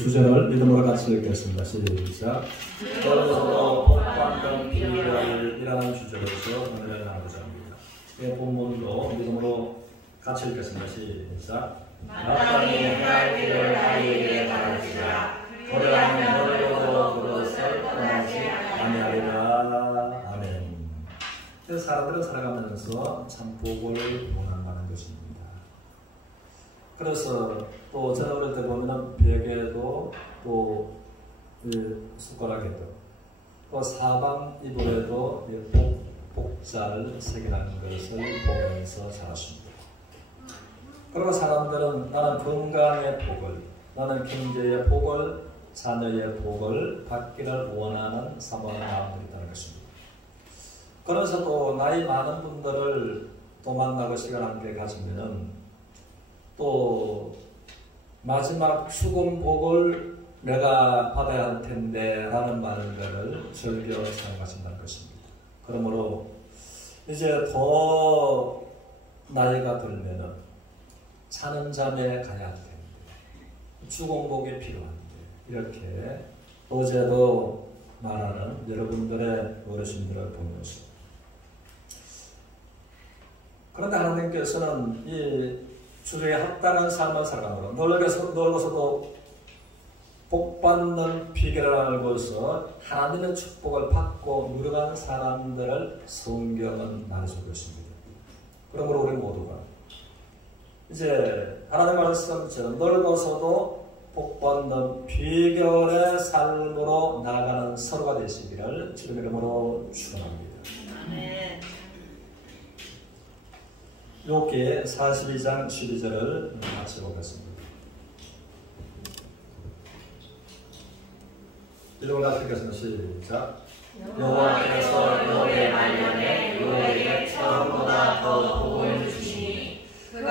주제를 믿음으로 같이 읽겠습니다. 시작. 너희도 복받는 비결이라는 주제로서 오늘 나누고자 합니다. 이 본문도 믿음으로 같이 읽겠습니다. 시작. 마땅히 행할 길을 너희에게 가르치라. 거래하는 너희도 그것을 떠나지 아니하리라. 아멘. 그래서 사람들은 살아가면서 참 복을 원한다는 것입니다. 그래서 또 제가 어릴 때 보면은 벽에도 또 숟가락에도 또 사방 이불에도 복자를 새기라는 것을 보면서 자랐습니다. 그리고 사람들은 나는 건강의 복을, 나는 경제의 복을, 자녀의 복을 받기를 원하는 사모하는 마음들이 있다는 것입니다. 그래서 또 나이 많은 분들을 또 만나고 시간 함께 가지면은 또 마지막 죽음 복을 내가 받아야 할 텐데 라는 말을 즐겨 사용하신다는 것입니다. 그러므로 이제 더 나이가 들면은 사는 잠에 가야 할 텐데 죽음 복이 필요한데 이렇게 어제도 말하는 여러분들의 어르신들을 보면서 그런데 하나님께서는 이 주제에 합당한 삶을 살아가므로 늙어서도 복받는 비결을 알고서 하나님의 축복을 받고 누려간 사람들을 성경은 말해주고 있습니다. 그러므로 우리 모두가 이제 하나님 말씀처럼 늙어서도 복받는 비결의 삶으로 나아가는 서로가 되시기를 주님의 이름으로 축원합니다. 아멘. 욥기 42장 12절을 같이 보겠습니다. 이름을 같이 읽겠습니다. 시작. 여호와께서 욥의 말년에 욥에게 처음보다 더 복을 주시니 그가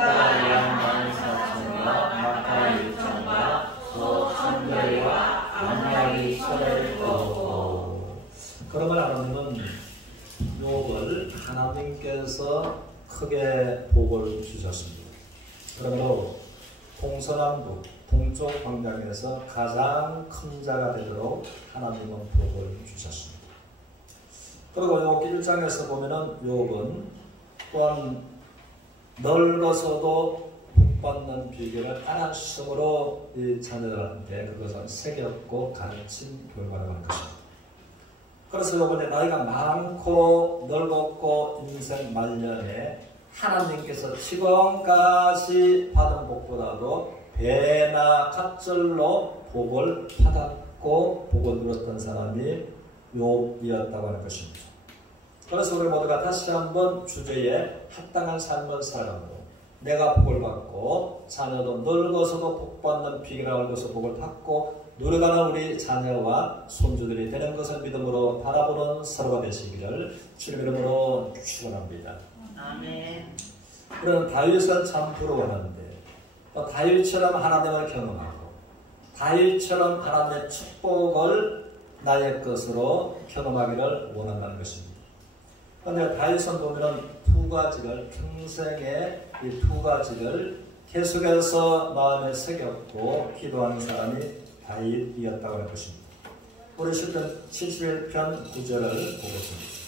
양 14,000과 낙타 6,000과 소 1,000마리와 암약이 1,000을 얻고. 그러면 하나님은 욥을 하나님께서 크게 복을 주셨습니다. 그러므로 동서남북 동쪽 광장에서 가장 큰 자가 되도록 하나님은 복을 주셨습니다. 그리고 욥기 1장에서 보면은 욥은 또한 늙어서도 복받는 비결을 알았으므로 이 자녀들한테 그것을 새겼고 가르친 결과라고 하는 것입니다. 그래서 이번에 나이가 많고 늙었고 인생 말년에 하나님께서 지금까지 받은 복보다도 배나 갑절로 복을 받았고 복을 누렸던 사람이 욥이었다고 하는 것입니다. 그래서 우리 모두가 다시 한번 주제에 합당한 삶을 살아가고 내가 복을 받고 자녀도 늙어서도 복받는 비결을 알고서 복을 받고 누려가는 우리 자녀와 손주들이 되는 것을 믿음으로 바라보는 서로가 되시기를 주님 이름으로 축원합니다. 아멘. 우리는 다윗을 참 부러워하는데 또 다윗처럼 하나님을 경험하고 다윗처럼 하나님의 축복을 나의 것으로 경험하기를 원한다는 것입니다. 그런데 다윗은 보면은 두 가지를 평생에 이 두 가지를 계속해서 마음에 새겼고 기도하는 사람이 다윗이었다고 하는 것입니다. 우리 시편 71편 9절을 보겠습니다.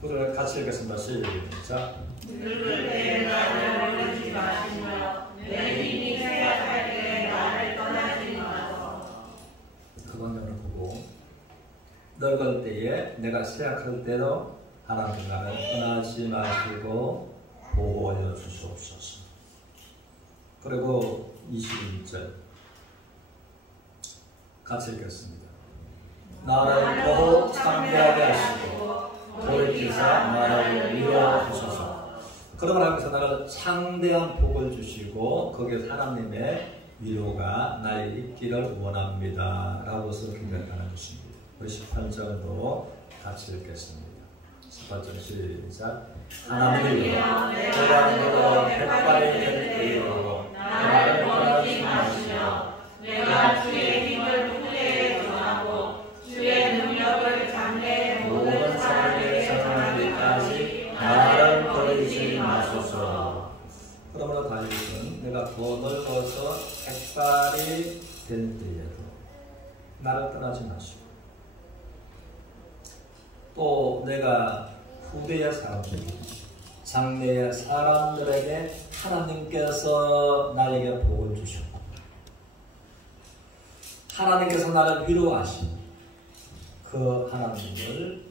구절을 같이 읽겠습니다. 시작. 늙을 때에 나를 버리지 마시며 내 힘이 쇠약할 때에 나를 떠나지 마소서. 그 방면을 보고 늙을 때에 내가 쇠약할 때도 하나님 나를 떠나지 마시고 보호하여 주시옵소서. 그리고 21절 같이 읽겠습니다. 나를 더욱 창대하게 하시고 돌이키사 나를 위로하소서. 그러면 하면서 나를 창대한 복을 주시고 거기에 하나님의 위로가 나에 있기를 원합니다 라고서 기록하는 것입니다. 우리 18절도 같이 읽겠습니다. 18절 시작. 하나님이여 내가 너로 백발이 되리로 나를 떠나지 마시며 내가 주의 힘을 후대에 전하고 주의 능력을 장래의 모든 사람에게 전하기까지 나를 버리지 마소서. 그러므로 다윗은 내가 내가 더 넓어서 백발이 된 때에도 나를 떠나지 마시고, 또 내가 후대의 사람들, 장래의 사람들에게 하나님께서 나에게 복을 주셨고, 하나님께서 나를 위로하신 그 하나님을,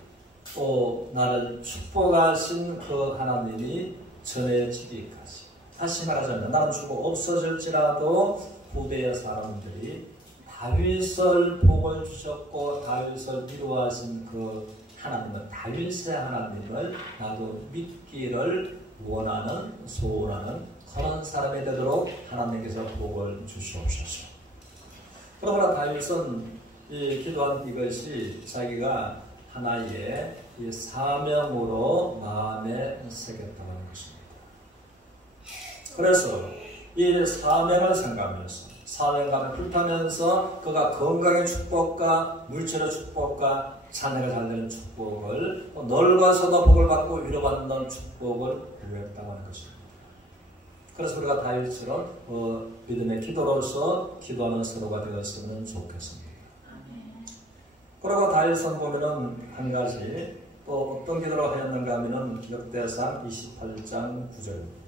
또 나를 축복하신 그 하나님이 전해지기까지, 다시 말하자면 나는 죽고 없어질지라도 후대의 사람들이 다윗을 복을 주셨고 다윗을 위로하신 그 하나님을, 다윗의 하나님을 나도 믿기를 원하는, 소원하는 그런 사람이 되도록 하나님께서 복을 주시옵소서. 그러나 다윗은 기도한 이것이 자기가 하나의 이 사명으로 마음에 새겼다고 하는 것입니다. 그래서 이 사명을 생각하면서, 사명감에 불타면서 그가 건강의 축복과 물질의 축복과 자녀가 잘 되는 축복을, 넓어서도 복을 받고 위로받는 축복을 구했다고 하는 것입니다. 그래서 우리가 다윗처럼 믿음의 기도로서 기도하는 서로가 되었으면 좋겠습니다. 그리고 다윗은 보면은 한 가지 또 어떤 기도를 하였는가 하면은 역대상 28장 9절입니다.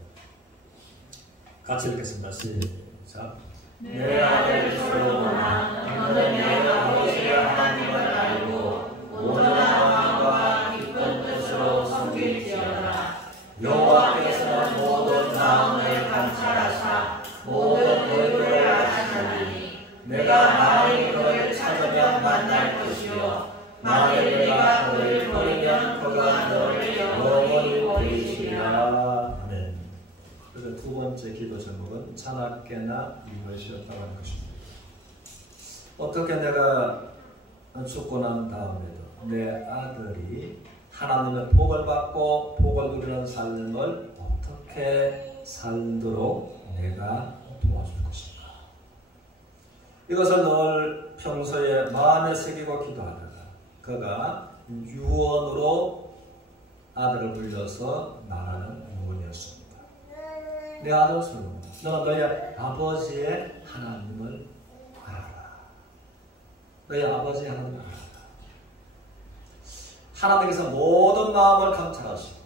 같이 읽겠습니다. 시작. 내 아들 솔로몬아, 너는 내 아버지의 하나님을 알고 온전한 마음과 기쁜 뜻으로 섬길지어다. 여호와께서는 모든 마음을 감찰하사 모든 의도를 아시나니 내가 만일 그를 찾으면 만날 것이요 만일 내가 그를 버리면 그가 너를 영원히 버리시리라. 아멘. 그래서 두 번째 기도 제목은 자나깨나 이것이었다고 하는 것입니다. 어떻게 내가 죽고 난 다음에도 내 아들이 하나님의 복을 받고 복을 누리는 삶을 어떻게 살도록 내가 도와줄 것인가. 이것을 늘 평소에 마음에 새기고 기도하다가 그가 유언으로 아들을 불러서 말하는 유언이었습니다. 내 아들 솔로몬, 너는 너의 아버지의 하나님을 알아라. 너의 아버지의 하나님을 알아라. 하나님께서 모든 마음을 감찰하시고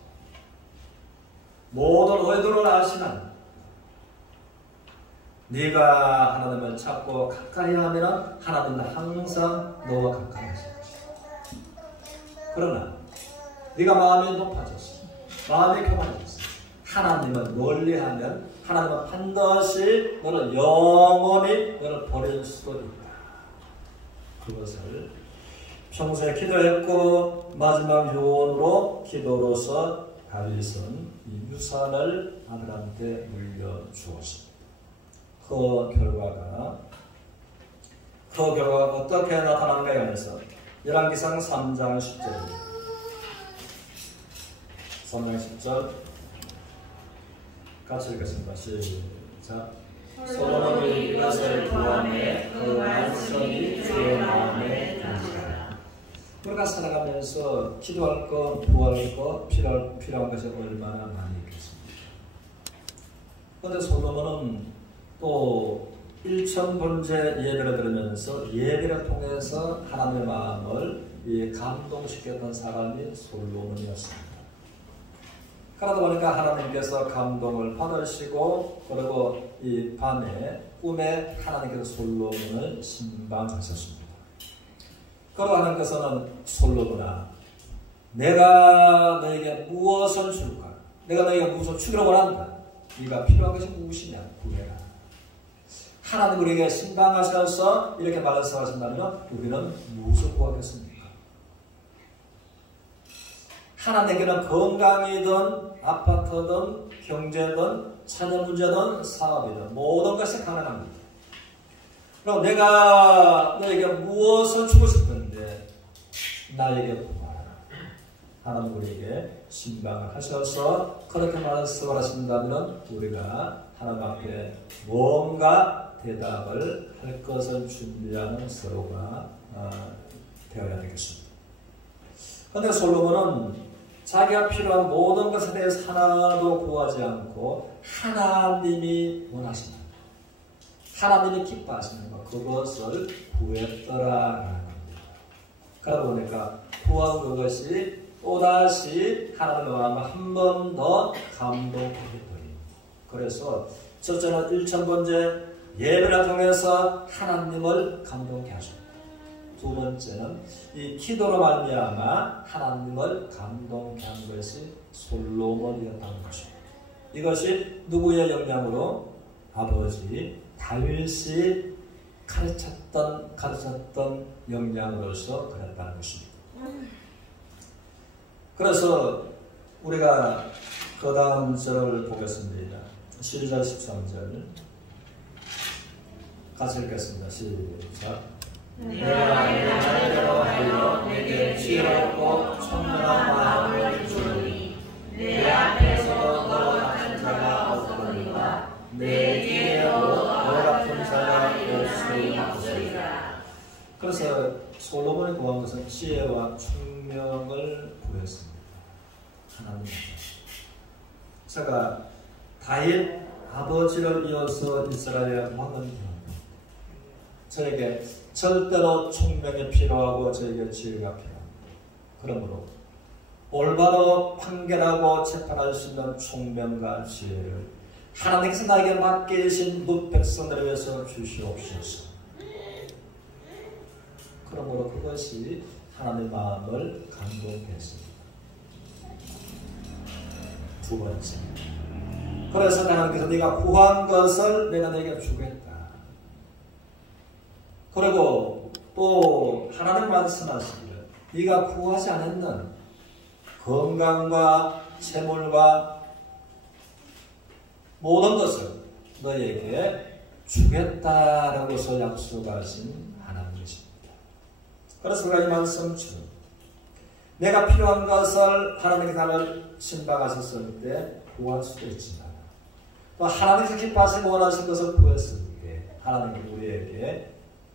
모든 의도를 아시는, 네가 하나님을 찾고 가까이 하면 하나님은 항상 너와 가까이 하실 것이다. 그러나 네가 마음이 높아졌어, 마음이 교만해졌어, 하나님을 멀리하면 하나님은 반드시 너를 영원히 너를 버릴 수도 있다. 그것을 평소에 기도했고 마지막 유언으로 기도로서 다윗은 이 유산을 아들한테 물려주었습니다. 그 결과가 어떻게 나타난가에 관해서 열왕기상 3장 10절입니다. 3장 10절 같이 읽겠습니다. 시작. 솔로몬이 이것을 구하매 그 말씀이 그의 마음에 든지라. 우리가 살아가면서 기도할 것, 구할 것, 필요한 것이 얼마나 많이 있겠습니까? 그런데 솔로몬은 또 일천번제 예배를 들으면서 예배를 통해서 하나님의 마음을 감동시켰던 사람이 솔로몬이었습니다. 그러다 보니까 하나님께서 감동을 받으시고, 그리고 이 밤에 꿈에 하나님께서 솔로몬을 신방하셨습니다. 그러고 하나님께서는 솔로몬아, 내가 너에게 무엇을 줄까? 내가 너에게 무엇을 주기를 원한다. 네가 필요한 것이 무엇이냐? 구해라. 하나님 우리에게 신방하셔서 이렇게 말씀하신다면 우리는 무엇을 구하겠습니까? 하나님께는 건강이든 아파트든 경제든 자녀 문제든 사업이든 모든 것이 가능합니다. 그럼 내가 너에게 무엇을 주고 싶은데 나에게 구하라. 하나님 우리에게 신방을 하셔서 그렇게 말씀하신다면 우리가 하나님 앞에 뭔가 대답을 할 것을 준비하는 서로가 되어야 되겠습니다. 그런데 솔로몬은 자기가 필요한 모든 것에 대해서 하나도 구하지 않고 하나님이 원하시는 것, 하나님이 기뻐하시는 것, 그것을 구했더라라는 겁니다. 그러다 보니까 구한 그것이 또다시 하나님의 마음을 한 번 더 감동하게 됩니다. 그래서 첫째는 1,000번째 예배를 통해서 하나님을 감동케 하십니다. 두 번째는 이 기도로 말미암아 하나님을 감동케 한 것이 솔로몬이었다는 것입니다. 이것이 누구의 영향으로? 아버지 다윗이 가르쳤던 영향으로서 그랬다는 것입니다. 그래서 우리가 그 다음 절을 보겠습니다. 12절 13절 같이 읽겠습니다. 시작. 내가 내 나름대로 하여 내게 지혜롭고 청명한 마음을 주노니 내 앞에서 너 같은 자가 없거니와 내 뒤에도 너 같은 자가 없으리라. 그래서 솔로몬이 구한 것은 지혜와 총명을 구했습니다. 하나님. 제가 다윗 아버지를 이어서 이스라엘 왕은 되었습니다. 저에게 절대로 총명이 필요하고 저에게 지혜가 필요합니다. 그러므로 올바로 판결하고 재판할 수 있는 총명과 지혜를 하나님께서 나에게 맡기신 무 백성들을 위해서 주시옵소서. 그러므로 그것이 하나님의 마음을 감동케 했습니다. 두 번째, 그래서 하나님께서 네가 구한 것을 내가 너에게 주겠다. 그리고 또 하나님 말씀하시기를 네가 구하지 않았는 건강과 재물과 모든 것을 너에게 주겠다라고서 약속하신 하나님이십니다. 그래서 우리가 이 말씀 중 내가 필요한 것을 하나님께서 나를 신방하셨을 때 구할 수도 있지만 또 하나님께서 기뻐하시고 원하신 것을 구했을 때 하나님이 우리에게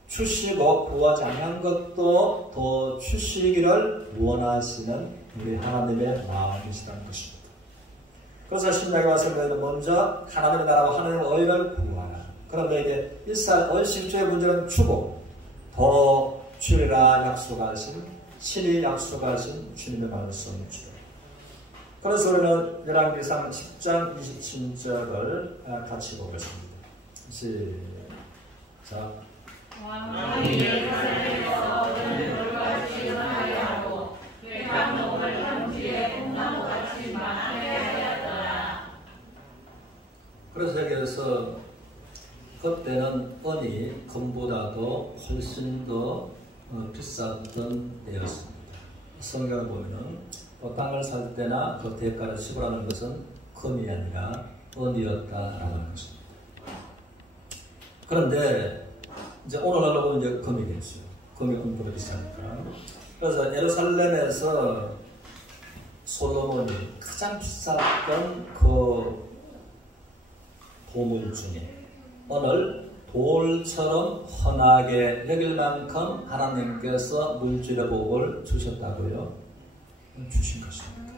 주시고 구하지 않은 것도 더 주시기를 원하시는 우리 하나님의 마음이시라는 것입니다. 그래서 신약에 와서 너희는 먼저 하나님의 나라와 하나님의 의를 구하라. 그럼 너에게 일살 얼심조의 문제는 주고 더 주리라 약속하신 친히 약속하신 주님의 말씀 주라. 그래서 우리는 열왕기상 10장 27절을 같이 보겠습니다. 시작. 왕이 예루살렘에서 얻은 돌같이 하게 하고 백합목을 현지에 콩나무같이 많게 하였더라. 그래서 여기에서 그때는 은이 금보다도 훨씬 더 비쌌던 때였습니다. 성경을 보면 땅을 살 때나 그 대가를 지불하는 것은 금이 아니라 은이었다라는 것입니다. 그런데 이제 오늘날로 보면 이제 금이겠죠. 금이 은보다 비싸니까. 그래서 예루살렘에서 솔로몬이 가장 비쌌던 그 보물 중에 은을 돌처럼 흔하게 여길 만큼 하나님께서 물질의 복을 주셨다고요. 주신 것입니다.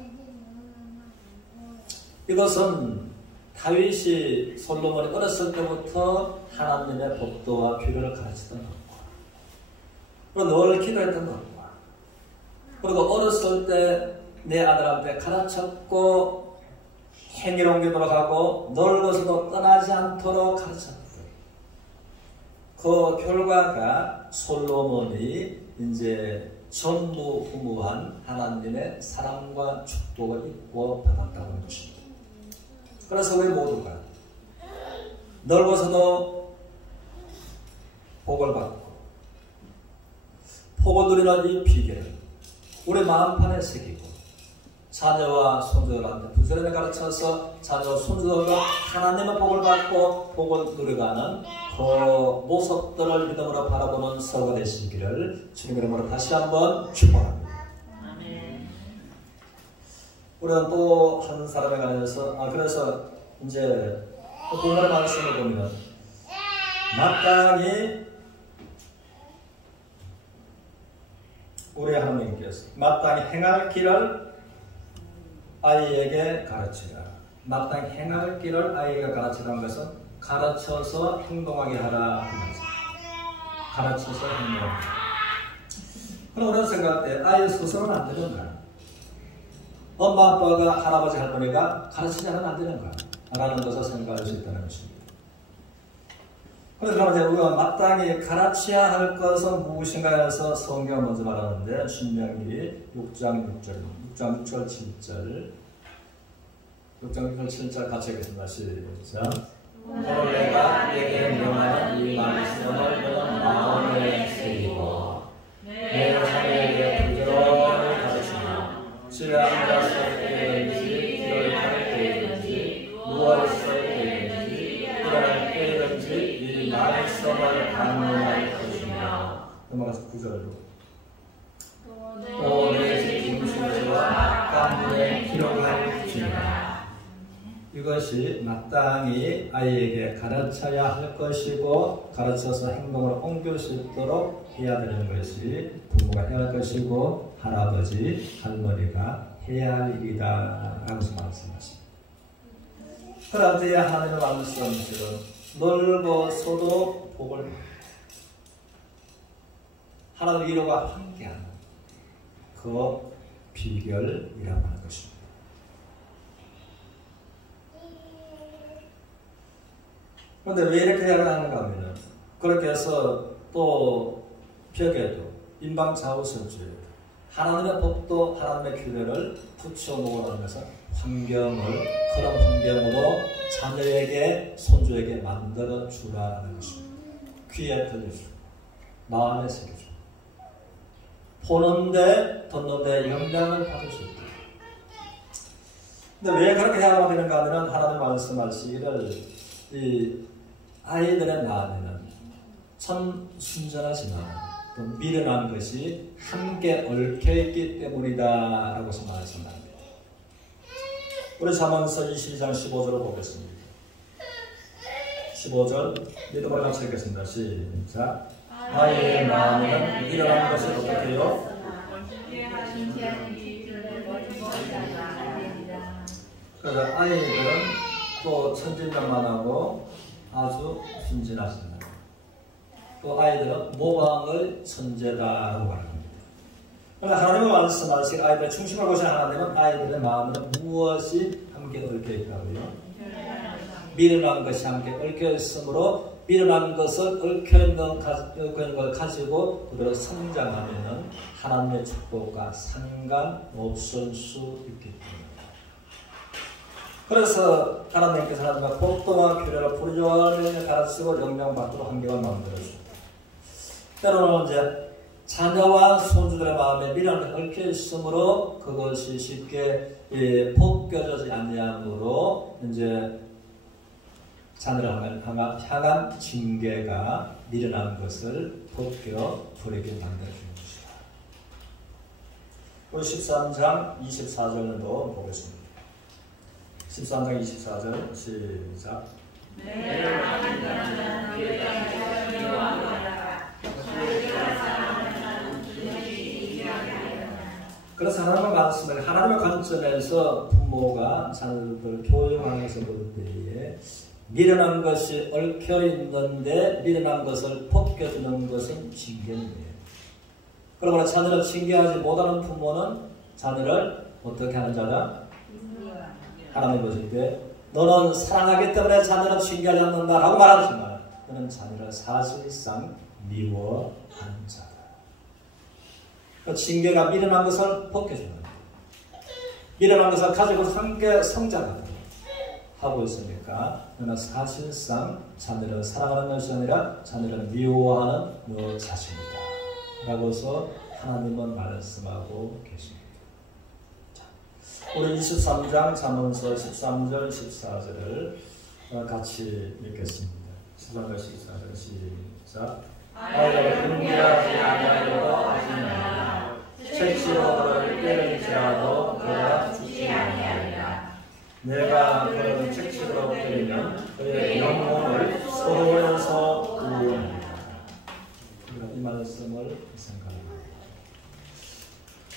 이것은 다윗이 솔로몬이 어렸을 때부터 하나님의 법도와 규례를 가르치던 것과 그리고 늘 기도했던 것과 그리고 어렸을 때 내 아들한테 가르쳤고 행위로 옮기도록 하고 늙어서도 떠나지 않도록 가르쳤던 그 결과가 솔로몬이 이제 전무후무한 하나님의 사랑과 축복을 입고 받았다고 하는 것입니다. 그래서 우리 모두가 늙어서도 복을 받고 복을 누리는 이 비결을 우리 마음판에 새기고 자녀와 손주들한테 부지런히 가르쳐서 자녀와 손주들과 하나님의 복을 받고 복을 누려가는 그 모습들을 믿음으로 바라보는 서가 되시기를 주님의 이름으로 다시 한번 축복합니다. 우리는 또 한 사람에 관해서 그래서 이제 오늘의 말씀을 보면 마땅히 우리 하나님께서 마땅히 행할 길을 아이에게 가르치라. 마땅히 행할 길을 아이에게 가르치라는 것은 가르쳐서 행동하게 하라. 가르쳐서 행동하게. 그럼 우리는 생각할 때 아이 스스로는 안 되는 거야. 엄마 아빠가 할아버지 할머니가 가르치지 않으면 안 되는 거야. 라는 것을 생각할 수 있다는 것입니다. 그래서 이제 우리가 마땅히 가르쳐야 할 것은 무엇인가 해서 성경을 먼저 말하는데 신명기 6장 6절 7절 6장 6절 7절 같이 하겠습니다. 시작. 오늘 내가 내게 명하는 이 말씀을 너는 마음에 새기고 내 자녀에게 부지런히 가르치며 집에 앉아서 때든지 길을 갈 때든지 누워있을 때든지 일어날 때든지 이 말씀을 강론할 것이며 넘어가서 9절로 또 내 짐승과 가문에 기록할지니라. 이것이 마땅히 아이에게 가르쳐야 할 것이고 가르쳐서 행동을 옮길 수 있도록 해야 되는 것이 부모가 해야 할 것이고 할아버지, 할머니가 해야 할 일이다 라고 말씀하십니다. 그런데 하나님의 말씀처럼 넓어서도 복을 하나님 위로가 함께하는 그 비결이라고 하는 것입니다. 그런데 왜 이렇게 해야 하는가 하면 그렇게 해서 또 벽에도 인방좌우설주에도 하나님의 법도 하나님의 규례를 붙여놓으라는 것은 그런 환경으로 자녀에게 손주에게 만들어 주라는 것입니다. 귀에 들려주고 마음에 새겨주고 보는데 듣는데 영향을 받을 수 있다. 근데 왜 그렇게 해야 되는가 하면 하나님 말씀하시기를 이 아이들의 마음에는 참 순전하지만 또 미련한 것이 함께 얽혀있기 때문이다 라고 말씀합니다. 우리 잠언서 22장 15절을 보겠습니다. 15절 믿음으로 같이 읽겠습니다. 시작. 아이의 마음에는 미련한 것이 어떻게요? 그래서 아이들은 또 천진난만 하고 아주 순진하십니다. 또 아이들은 모방의 천재다라고 말합니다. 그런데 하나님의 말씀하신 아이들의 중심을 보신 하나님은 아이들의 마음에는 무엇이 함께 얽혀 있다고요? 미련한 것이 함께 얽혀 있으므로 미련한 것을 얽혀 있는 걸 가지고 그대로 성장하면은 하나님의 축복과 상관없을 수 있기 때문입니다. 그래서 하나님께서 하나님의 법도와 규례를 부지런히 가르치고 영향받도록 환경을 만들어줍니다. 때로는 이제 자녀와 손주들의 마음에 미련이 얽혀 있으므로 그것이 쉽게 벗겨지지 않으므로 이제 자녀를 향한 징계가 미련한 것을 벗겨 버리게 만들어주는 것이다. 우리 13장 24절도 보겠습니다. 13장 24절 시작. 그래서 하나님의 말씀을 하나님의 관점에서 부모가 자녀들 교육하면서 볼 때에 미련한 것이 얽혀 있는데 미련한 것을 벗겨주는 것은 징계입니다. 그러므로 자녀를 징계하지 못하는 부모는 자녀를 어떻게 하는 자다? 하나님 보실 때 너는 사랑하기 때문에 자녀를 징계하지 않는다라고 말하지만 너는 자녀를 사실상 미워하는 자다. 그 징계가 미련한 것을 벗겨주는 거예요. 미련한 것을 가지고 함께 성장하도록 하고 있으니까 너는 사실상 자녀를 사랑하는 것이 아니라 자녀를 미워하는 너 자신이다 라고서 하나님은 말씀하고 계십니다. 우리 23장 잠언서 13절 14절을 같이 읽겠습니다. 13절 14절 시작. 아이를 분개하지 아니하려고 하시느니라. 채찍으로 그를 때릴지라도 그가 죽지 아니하리라. 내가 그를 채찍으로 때리면 그의 영혼을 서로에서 구원하리라. 이 말씀을 생각합니다.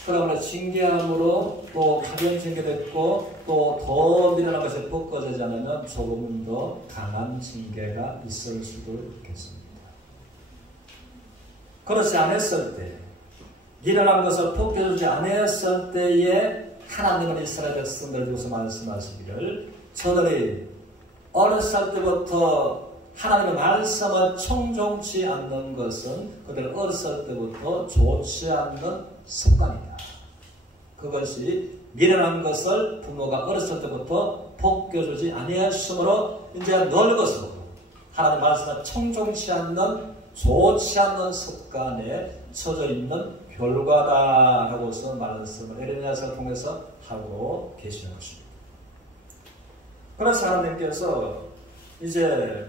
그러므로 징계함으로 또 가벼운 징계됐고 또 더 미련한 것이 벗겨지지 않으면 조금 더 강한 징계가 있을 수도 있겠습니다. 그렇지 않았을 때, 미련한 것을 벗겨주지 않았을 때에 하나님은 이스라엘 백성들을 두고서 말씀하시기를 저들이 어렸을 때부터 하나님의 말씀을 청종치 않는 것은 그들 어렸을 때부터 좋지 않는 습관이다. 그것이 미련한 것을 부모가 어렸을 때부터 벗겨주지 아니하심으로 이제 늙어서 하나님의 말씀을 청종치 않는 좋지 않는 습관에 처져 있는 결과다라고서 말씀을 에레미야서를 통해서 하고 계시는 것입니다. 그래서 하나님께서 이제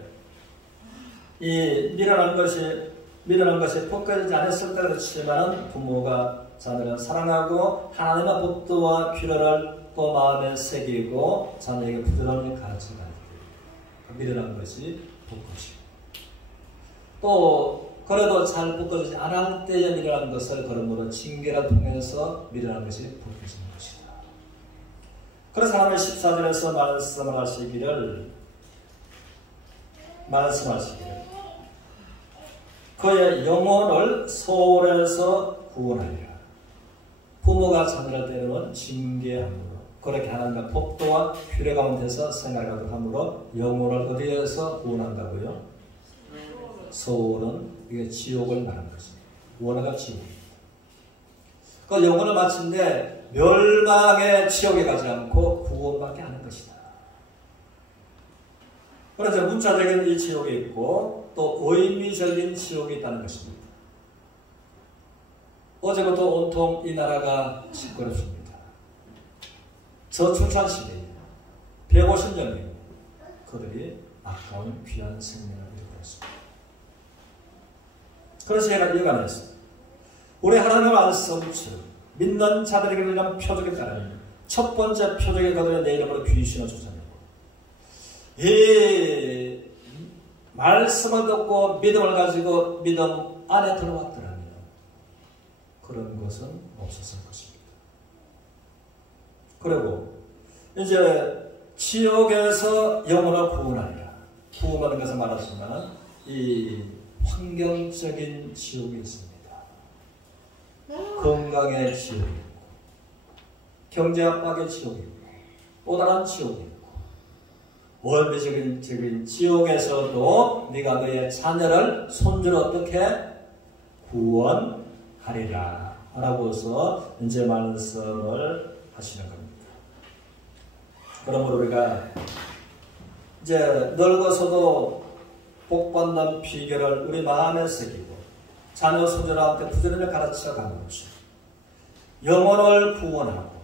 이 미련한 것이 벗겨지지 않았을 때 그렇지만 부모가 자녀를 사랑하고 하나님의 법도와 규례를 또 마음에 새기고 자녀에게 부드러움을 가르쳐갈 때 미련한 것이 벗겨지고 또 그래도 잘 벗겨지지 않을 때에 미련한 것을 그러므로 징계를 통해서 미련한 것이 벗겨지는 것이다. 그래서 하나님 14절에서 말씀하시기를 그의 영혼을 소홀에서 구원하리라. 부모가 자녀를 때리는 징계함으로 그렇게 하나님의 법도와 규례 가운데서 생활하도록 함으로 영혼을 어디에서 구원한다고요? 소홀은 이게 지옥을 말하는 것입니다. 원어가 지옥입니다. 그 영혼을 마침내 멸망의 지옥에 가지 않고 구원받게 하는 것이다. 그래서 문자적인 이 지옥이 있고 또 의미적인 지옥이 있다는 것입니다. 어제부터 온통 이 나라가 시끄럽습니다. 저춘천 시대에 150년이 그들이 아까운 귀한 생명을 잃어버렸습니다. 그래서 제가 예언했습니다. 우리 하나님의 말씀처럼 믿는 자들에게 대한 표적에 따르는 첫 번째 표적에 그들의 내 이름으로 귀신을 쫓아내고 이 말씀을 듣고 믿음을 가지고 믿음 안에 들어왔더라면 그런 것은 없었을 것입니다. 그리고 이제 지옥에서 영혼을 구원하리라. 구원하는 것을 말하지만 이 환경적인 지옥이 있습니다. 건강의 지옥이 있고 경제 압박의 지옥이 있고 또 다른 지옥이 있고 원리적인 지옥에서도 네가 너의 자녀를 손주를 어떻게 구원하리라 라고서 이제 말씀을 하시는 겁니다. 그러므로 우리가 이제 늙어서도 복받는 비결을 우리 마음에 새기고 자녀 손주들한테 부지런히 가르쳐 가는 것이 영혼을 구원하고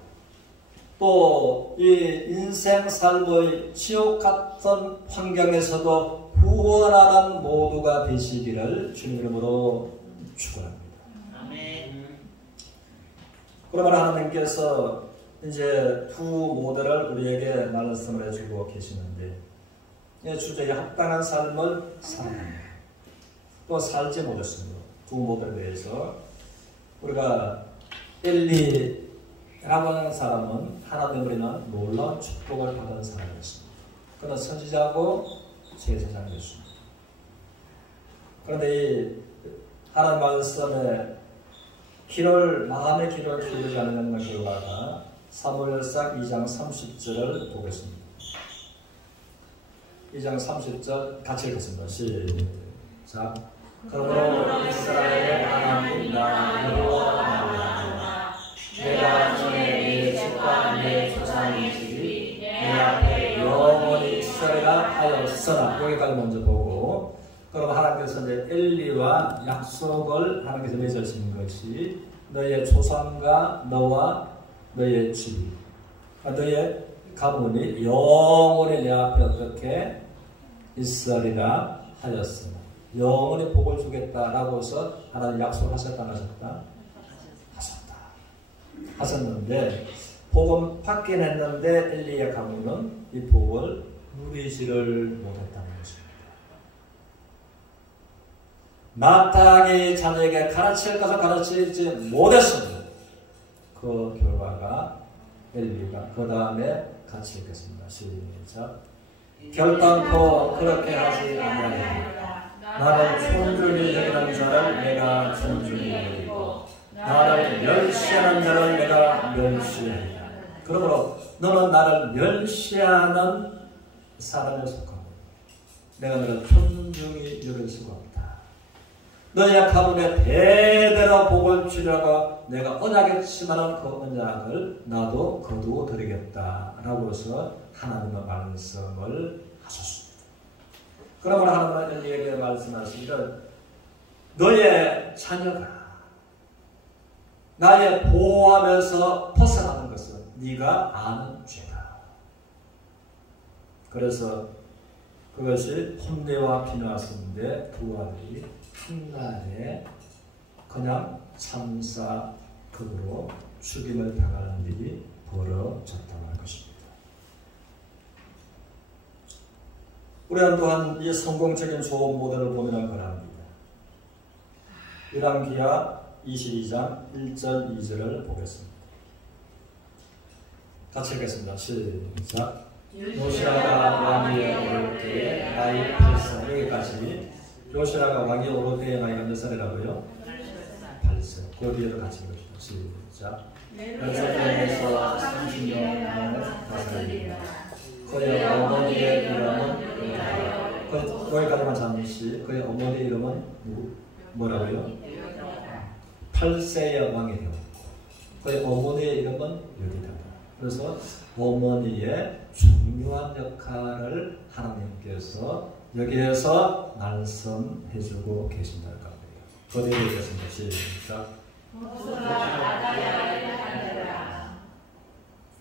또 이 인생 삶의 지옥 같은 환경에서도 구원하는 모두가 되시기를 주님 이름으로 축원합니다. 아멘. 그러면 하나님께서 이제 두 모델을 우리에게 말씀을 해주고 계시는데 주제에 합당한 삶을 살아가는 또 살지 못했습니다. 두 모델에 대해서 우리가 엘리라고 하는 사람은 하나님으로 인한 놀라운 축복을 받은 사람이었습니다. 그는 선지자고 제사장이었습니다. 그런데 이 하나님 말씀에 마음의 길을 기울이지 않는 결과가 사무엘상 2장 30절을 보겠습니다. 2장 30절 같이 읽겠습니다. 시작. 그러므로 이스라엘의 하나님 나 여호와가 내가 전에 내 집과 내 조상의 집이 내 앞에 영원히 있으리라 하였으나 여기까지 먼저 보고 그럼 하나님께서 이제 엘리와 약속을 하나님께서 맺으신 것이 너의 조상과 너와 너의 집, 너의 가문이 영원히 내 앞에 어떻게 있으리라 하였으나 영원히 복을 주겠다라고 해서 하나님 약속하셨다 하셨다? 하셨는데 복은 받긴 했는데 엘리의 가문은 이 복을 누리지를 못했다는 것입니다. 마땅히 자녀에게 가르칠 것을 가르치지 못했습니다. 그 결과가 엘리가 그 다음에 같이 읽겠습니다. 시작. 결단코 그렇게 하지 아니하리라. 나를 존중히 여기는 자를 내가 존중히 여기고 나를 멸시하는 자를 내가 멸시하리라. 그러므로 너는 나를 멸시하는 사람에 속하고 내가 너를 존중히 여길 수가 없다. 너희의 가문에 대대로 복을 주려고 내가 언약했지만은 그 언약을 나도 거두어 드리겠다라고 해서 하나님의 말씀을 하셨습니다. 그러므로 하나님은 엘리에게 말씀하시기를 너의 자녀가 나의 보호하면서 벗어나는 것은 네가 아는 죄다. 그래서 그것이 혼내와 비나스인데 두 아들이 한날에 그냥 참사극으로 죽임을 당하는 일이 벌어졌다고 할 것입니다. 우리는 또한 이 성공적인 조업 모델을 보면 그럽니다. 열왕기하 22장 1절 2절을 보겠습니다. 같이 읽겠습니다. 시작. 요시아가 왕위에 오를 때에 나이 8살. 여기까지 요시아가 왕위에 오를 때에 나이가 몇 살이라고요? 8살. 그 뒤에도 같이 읽읍시다. 시작. 8살에서 30년 다스리리라. 그의 어머니의 이름은 거기까지만 잠시. 그의 어머니의 이름은 뭐라고요? 8세의 왕이 되었고 그의 어머니의 이름은 여디다다. 그래서 어머니의 중요한 역할을 하나님께서 여기에서 말씀해주고 계신다는 겁니다. 그대로 읽겠습니다. 시작.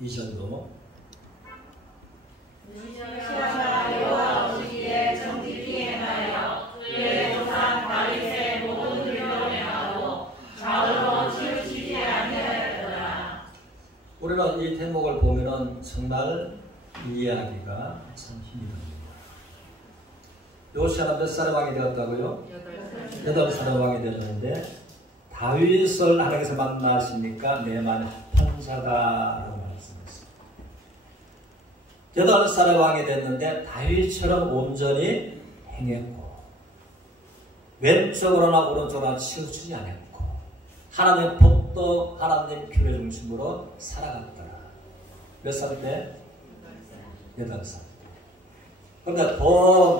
2절도 요시아가 여호와 보시기에 정직히 행하여 그의 조상 다윗의 모든 일로 행하고 좌우로 치우치지 아니하였더라. 우리는 이 대목을 보면은 정말 이해하기가 참 힘이 듭니다. 요시아가 몇 살의 왕이 되었다고요? 8살의 왕이 되었는데 다윗을 하나님께서 만나시니까 내 마음에 합한 자다라고 말씀했습니다. 8살의 왕이 됐는데 다윗처럼 온전히 행했고 왼쪽으로나 오른쪽으로나 치우치지 않았고 하나님의 법도 하나님 규례 중심으로 살아갔더라. 몇 살 때? 8살. 그런데 더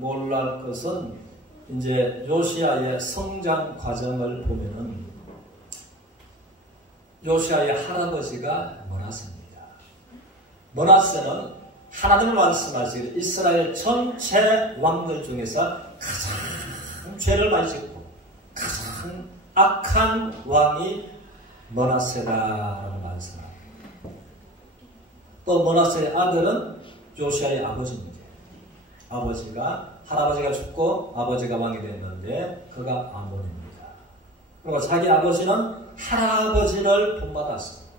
놀랄 것은 이제 요시아의 성장 과정을 보면은 요시아의 할아버지가 머나세입니다. 머나세는 하나님을 말씀하시기를 이스라엘 전체 왕들 중에서 가장 죄를 많이 짓고 가장 악한 왕이 머나세라는 말씀합니다. 또 머나세의 아들은 요시아의 아버지입니다. 할아버지가 죽고 아버지가 왕이 됐는데 그가 아몬입니다. 그리고 자기 아버지는 할아버지를 본받았습니다.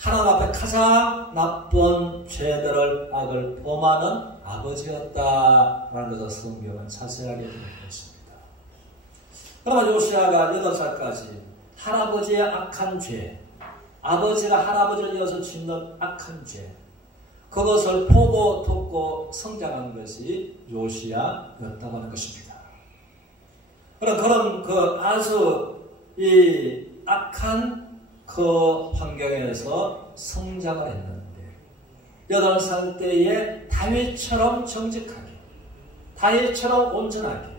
하나님 앞에 가장 나쁜 죄들을 악을 범하는 아버지였다라는 것을 성경은 자세하게 기록했습니다. 그러면 요시아가 8살까지 할아버지의 악한 죄, 아버지가 할아버지를 이어서 짓는 악한 죄, 그것을 보고 듣고 성장한 것이 요시아였다고 하는 것입니다. 그런 그 아주 이 악한 그 환경에서 성장을 했는데 8살 때에 다윗처럼 정직하게, 다윗처럼 온전하게,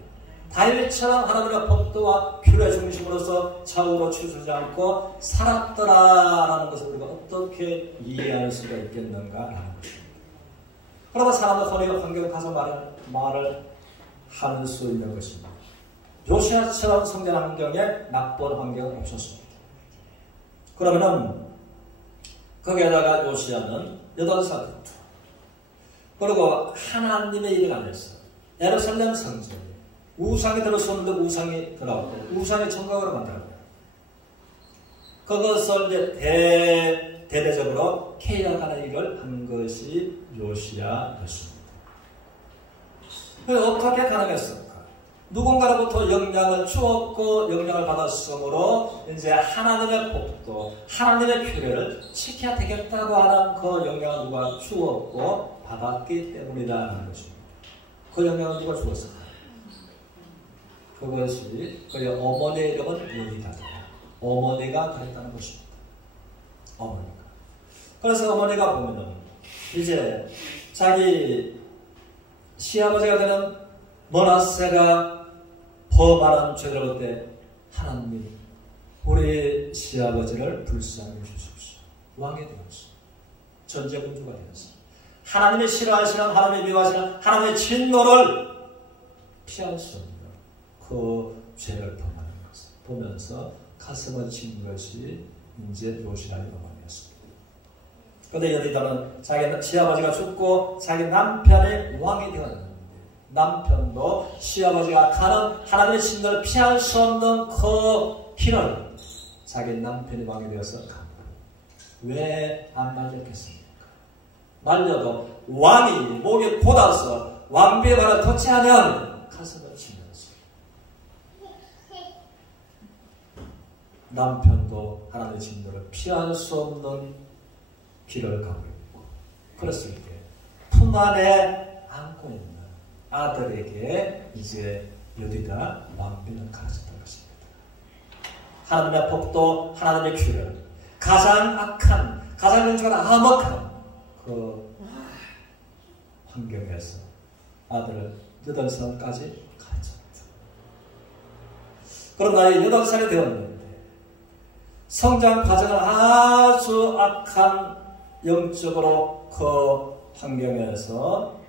다윗처럼 하나님의 법도와 규례 중심으로서 좌우로 치우치지 않고 살았더라라는 것을 우리가 어떻게 이해할 수가 있겠는가라는 것입니다. 그러면 사람의 환경에 가서 말을 할 수 있는 것입니다. 요시아처럼 성장 환경에 나쁜 환경은 없었습니다. 그러면은 거기에다가 요시아는 8살부터 그리고 하나님의 일을 안 했어요. 예루살렘 성전에 우상이 들어섰는데 우상이 들어왔고 우상의 청각으로 만들었어요. 그것을 이제 대대적으로 케어하는 일을 한 것이 요시아였습니다. 어떻게 가능했을까? 누군가로부터 영향을 주었고 영향을 받았으므로 이제 하나님의 복도 하나님의 규례를 지켜야 되겠다고 하는 그 영향을 누가 주었고 받았기 때문이라는 것입니다. 그 영향을 누가 주었을까? 그것이 그의 어머니의 이름은 요디다다. 어머니가 그랬다는 것입니다. 어머니가. 그래서 어머니가 보면은 이제 자기 시아버지가 되는 머나세가 범하는 죄를 볼 때 하나님이 우리 시아버지를 불쌍히 주십시오. 왕이 되었어. 전제군주가 되었어. 하나님이 싫어하시는 하나님이 미워하시는 하나님의 진노를 피할 수 없는 그 죄를 범하는 것을 보면서 가슴을 친 것이 이제 요시아의 어머니였습니다. 그런데 여디다는 자기 시아버지가 죽고 자기 남편이 왕이 되었는데 남편도 시아버지가 가는 하나님의 진노를 피할 수 없는 그 길을 자기 남편이 왕이 되어서 갑니다. 왜 안 말렸겠습니까? 말려도 왕이 목이 곧아서 왕비의 말을 터치하면 가슴을 치면서 남편도 하나님의 진노를 피할 수 없는 길을 가고 있고 그랬을 때 품 안에 안고 있는 아들에게 이제 요디다 왕비는 가르쳤던 것입니다. 하나님의 법도 하나님의 규례를 가장 악한 가장 영적으로 암흑한 그 환경에서 아들을 8살까지 가르쳤다. 그럼 나이 8살이 되었는데 성장 과정은 아주 악한 영적으로 그 환경에서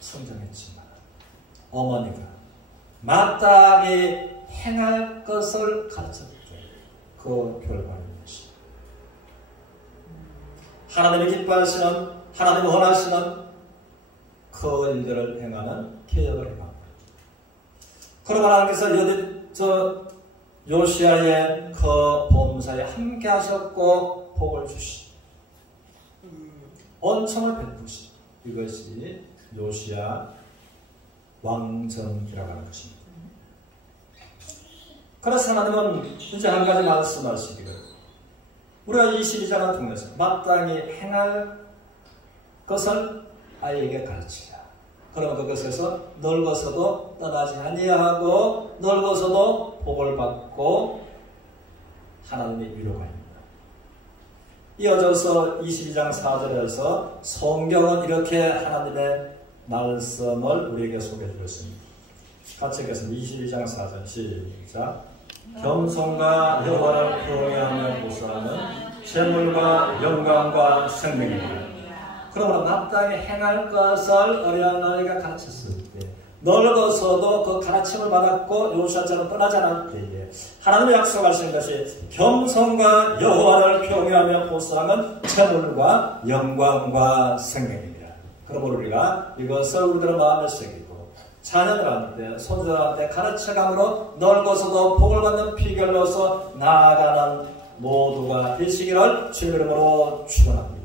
성장했지만 어머니가 마땅히 행할 것을 가르쳤던 그 결과인 것입니다. 하나님이 기뻐하시는 하나님이 원하시는 그 일들을 행하는 개혁을 행합니다. 그러면 하나님께서 요시아의 그 범사에 함께 하셨고 복을 주시고恩宠을 베푸시 이것이 요시아 왕정이라고 하는 것입니다. 그래서 하나님은 이제 한 가지 말씀하시기를 우리가 22장을 통해서 마땅히 행할 것을 아이에게 가르치자. 그러면 그것에서 늙어서도 떠나지 아니하고 늙어서도 복을 받고 하나님의 위로가 있다. 이어져서 22장 4절에서 성경은 이렇게 하나님의 말씀을 우리에게 소개해 주었습니다. 같이 읽겠습니다. 22장 4절 시작. 겸손과 여호와를 경외하며 보수하는 재물과 영광과 생명이다. 그러므로 마땅히 행할 것을 어려운 아이가 가르쳤을 때 늙어서도 그 가르침을 받았고 요시아처럼 떠나지 않을 때에 하나님의 약속하신 것이 겸손과 여호와를 경외하며 보수하는 재물과 영광과 생명입니다. 그러므로 우리가 이것을 우리들의 마음에 새기고 자녀들한테 손자들한테 가르쳐감으로 늙어서도 복을 받는 비결로서 나아가는 모두가 되시기를 주의 이름으로 축원합니다.